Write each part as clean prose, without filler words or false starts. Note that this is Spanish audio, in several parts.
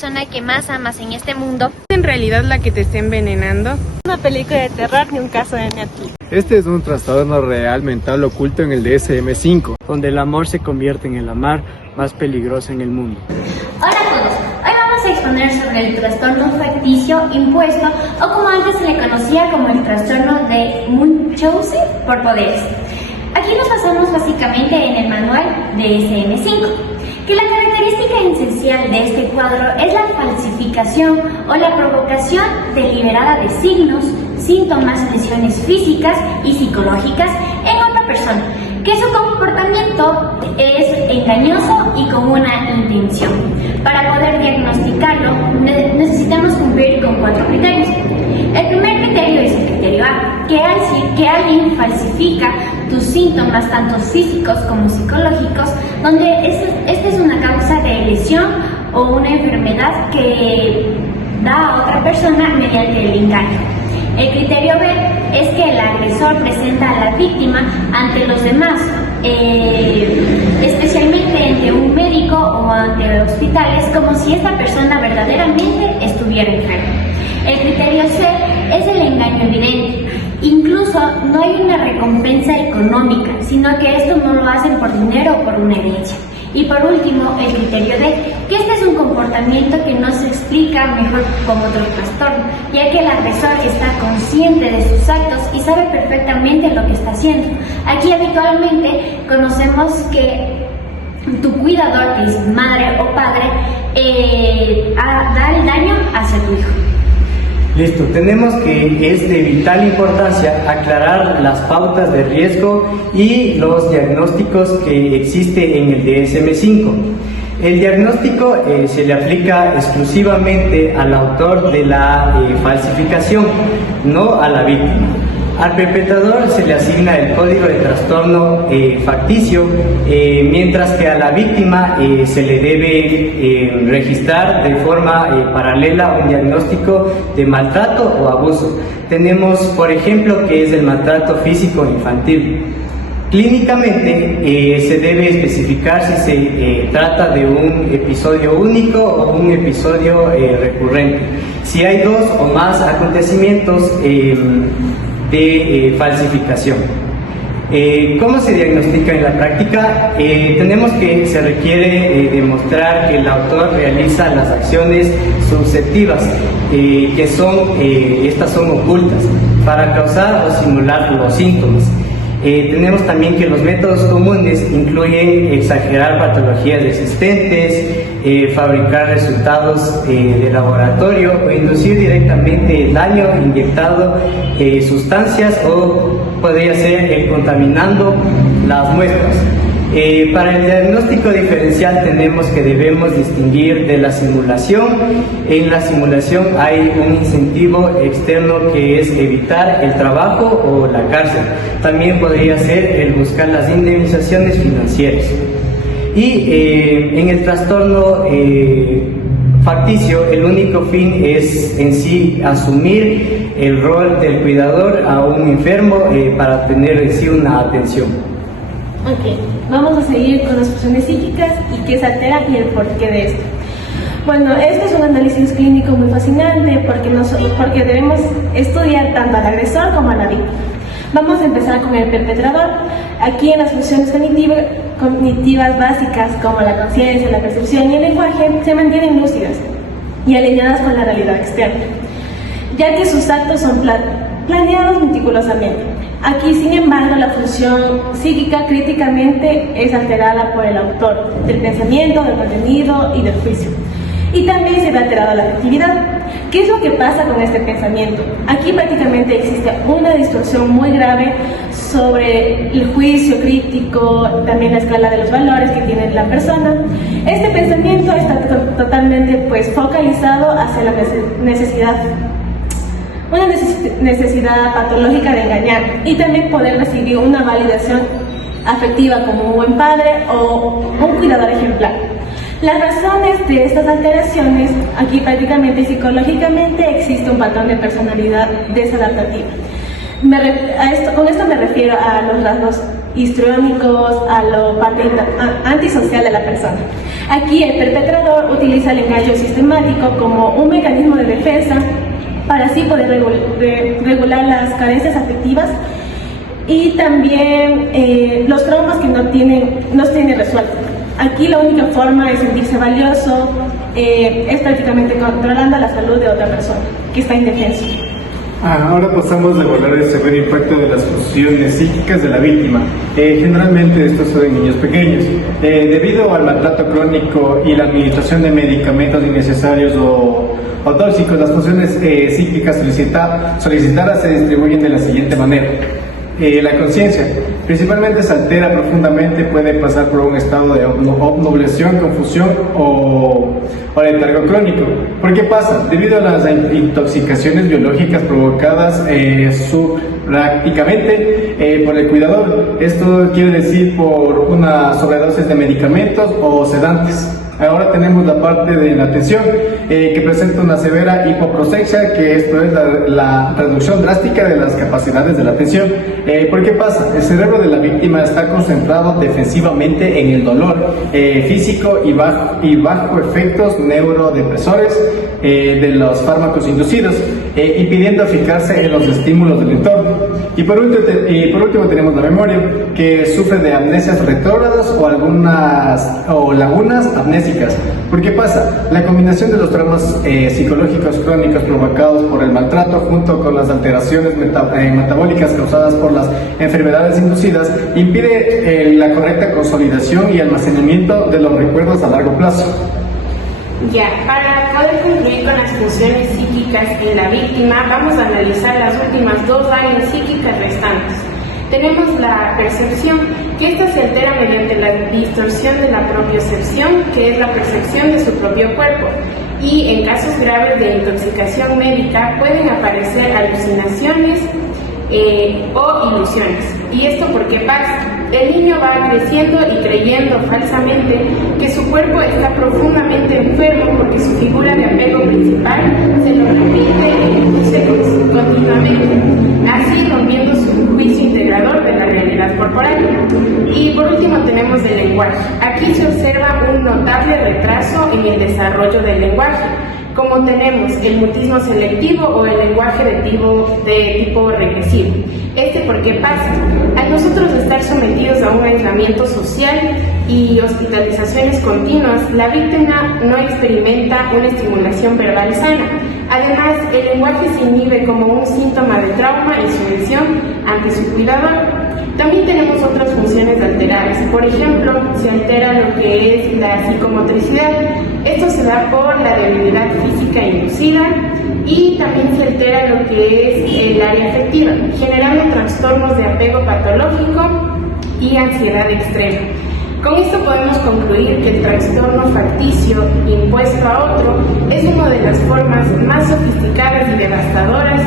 persona que más amas en este mundo. ¿Es en realidad la que te está envenenando? Una película de terror ni un caso de Netflix. Este es un trastorno real mental oculto en el DSM-5, donde el amor se convierte en el amar más peligroso en el mundo. Hola a todos, hoy vamos a exponer sobre el trastorno facticio impuesto o como antes se le conocía como el trastorno de Munchausen por poderes. Aquí nos basamos básicamente en el manual DSM-5, que la característica esencial de este cuadro es la falsificación o la provocación deliberada de signos, síntomas, lesiones físicas y psicológicas en otra persona, que su comportamiento es engañoso y con una intención. Para poder diagnosticarlo, necesitamos cumplir con 4 criterios. El primer criterio es el criterio A, que alguien falsifica tus síntomas, tanto físicos como psicológicos, donde esta es una causa de lesión o una enfermedad que da a otra persona mediante el engaño. El criterio B es que el agresor presenta a la víctima ante los demás, especialmente ante un médico o ante hospitales, como si esta persona verdaderamente estuviera enferma. El criterio C es el engaño evidente. Incluso no hay una recompensa económica, sino que esto no lo hacen por dinero o por una herencia. Y por último, el criterio D, que este es un comportamiento que no se explica mejor con otro trastorno, ya que el agresor está consciente de sus actos y sabe perfectamente lo que está haciendo. Aquí habitualmente conocemos que tu cuidador, que es madre o padre, da el daño hacia tu hijo. Listo, tenemos que es de vital importancia aclarar las pautas de riesgo y los diagnósticos que existe en el DSM-5. El diagnóstico se le aplica exclusivamente al autor de la falsificación, no a la víctima. Al perpetrador se le asigna el código de trastorno facticio, mientras que a la víctima se le debe registrar de forma paralela un diagnóstico de maltrato o abuso. Tenemos, por ejemplo, que es el maltrato físico infantil. Clínicamente se debe especificar si se trata de un episodio único o un episodio recurrente. Si hay 2 o más acontecimientos de falsificación. ¿Cómo se diagnostica en la práctica? Tenemos que se requiere demostrar que el autor realiza las acciones susceptivas, que estas son ocultas, para causar o simular los síntomas. Tenemos también que los métodos comunes incluyen exagerar patologías existentes, fabricar resultados de laboratorio o inducir directamente daño inyectado sustancias o podría ser contaminando las muestras. Para el diagnóstico diferencial tenemos que debemos distinguir de la simulación. En la simulación hay un incentivo externo que es evitar el trabajo o la cárcel. También podría ser el buscar las indemnizaciones financieras. Y en el trastorno facticio, el único fin es en sí asumir el rol del cuidador a un enfermo para tener en sí una atención. Ok, vamos a seguir con las funciones psíquicas y qué se altera y el porqué de esto. Bueno, este es un análisis clínico muy fascinante porque debemos estudiar tanto al agresor como a la víctima. Vamos a empezar con el perpetrador. Aquí en las funciones cognitivas básicas como la conciencia, la percepción y el lenguaje se mantienen lúcidas y alineadas con la realidad externa, ya que sus actos son planeados meticulosamente. Aquí, sin embargo, la función psíquica críticamente es alterada por el autor del pensamiento, del contenido y del juicio. Y también se ve alterada la afectividad. ¿Qué es lo que pasa con este pensamiento? Aquí prácticamente existe una distorsión muy grave sobre el juicio crítico, también la escala de los valores que tiene la persona. Este pensamiento está totalmente focalizado hacia la necesidad patológica de engañar y también poder recibir una validación afectiva como un buen padre o un cuidador ejemplar. Las razones de estas alteraciones, aquí prácticamente psicológicamente existe un patrón de personalidad desadaptativa. Con esto me refiero a los rasgos histriónicos, a lo parte antisocial de la persona. Aquí el perpetrador utiliza el engaño sistemático como un mecanismo de defensa para así poder regular las carencias afectivas y también los traumas que no tiene resueltos. Aquí la única forma de sentirse valioso es prácticamente controlando la salud de otra persona que está indefensa. Ahora pasamos a evaluar el severo impacto de las funciones psíquicas de la víctima. Generalmente estos son en niños pequeños. Debido al maltrato crónico y la administración de medicamentos innecesarios o tóxicos, las funciones psíquicas solicitadas se distribuyen de la siguiente manera. La conciencia principalmente se altera profundamente, puede pasar por un estado de obnubilación, confusión o letargo crónico. ¿Por qué pasa? Debido a las intoxicaciones biológicas provocadas prácticamente por el cuidador. Esto quiere decir por una sobredosis de medicamentos o sedantes. Ahora tenemos la parte de la atención, que presenta una severa hipoprosexia, que esto es la reducción drástica de las capacidades de la atención. ¿Por qué pasa? El cerebro de la víctima está concentrado defensivamente en el dolor físico y bajo efectos neurodepresores de los fármacos inducidos, impidiendo fijarse en los estímulos del entorno. Y por último tenemos la memoria, que sufre de amnesias retrógradas o lagunas amnésicas. ¿Por qué pasa? La combinación de los traumas psicológicos crónicos provocados por el maltrato junto con las alteraciones metabólicas causadas por las enfermedades inducidas impide la correcta consolidación y almacenamiento de los recuerdos a largo plazo. Ya, para poder concluir con las funciones psíquicas en la víctima, vamos a analizar las últimas 2 áreas psíquicas restantes. Tenemos la percepción, que esta se altera mediante la distorsión de la propiocepción, que es la percepción de su propio cuerpo, y en casos graves de intoxicación médica pueden aparecer alucinaciones o ilusiones. ¿Y esto por qué pasa? El niño va creciendo y creyendo falsamente que su cuerpo está profundamente enfermo porque su figura de apego principal se lo repite e induce continuamente, así rompiendo su juicio integrador de la realidad corporal. Y por último tenemos el lenguaje. Aquí se observa un notable retraso en el desarrollo del lenguaje, como tenemos el mutismo selectivo o el lenguaje de tipo regresivo. ¿Por qué pasa? Al nosotros estar sometidos a un aislamiento social y hospitalizaciones continuas, la víctima no experimenta una estimulación verbal sana. Además, el lenguaje se inhibe como un síntoma de trauma y sumisión ante su cuidador. También tenemos otras funciones alteradas. Por ejemplo, se altera lo que es la psicomotricidad. Esto se da por la debilidad física inducida, y también se altera lo que es el área afectiva, generando trastornos de apego patológico y ansiedad extrema. Con esto podemos concluir que el trastorno facticio impuesto a otro es una de las formas más sofisticadas y devastadoras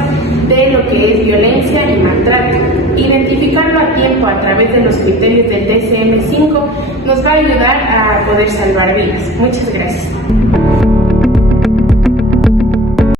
de lo que es violencia y maltrato. Identificarlo a tiempo a través de los criterios del DSM-5 nos va a ayudar a poder salvar vidas. Muchas gracias.